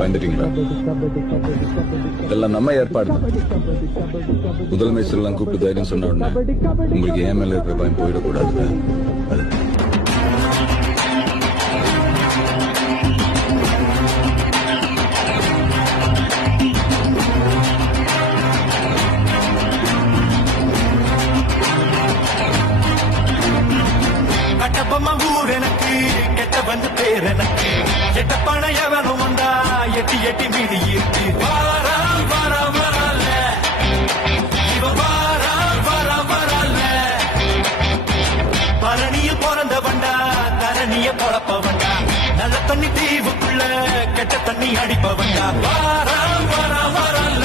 வந்துட்டீங்களா? இதெல்லாம் நம்ம ஏற்பாடு. முதலமைச்சர் எல்லாம் கூப்பிட்டு தைரியம் சொன்ன உடனே உங்களுக்கு ஏன் மேல இருக்கிற பயம் போயிடக்கூடாது. கட்டப்பம்மா ஊர் எனக்கு கெட்ட வந்து பேர் எனக்கு கெட்ட பணையவனும் வந்தா எட்டி எட்டி மீதி ஈர்த்தி வாரா வாரா வரல இவ வாரா வாரா வரல பரணியில் பிறந்த வண்டா தரணிய பொழப்ப வண்டா நல்ல தண்ணி தீவுக்குள்ள கெட்ட தண்ணி அடிப்ப வண்டா வாரா வாரா வரல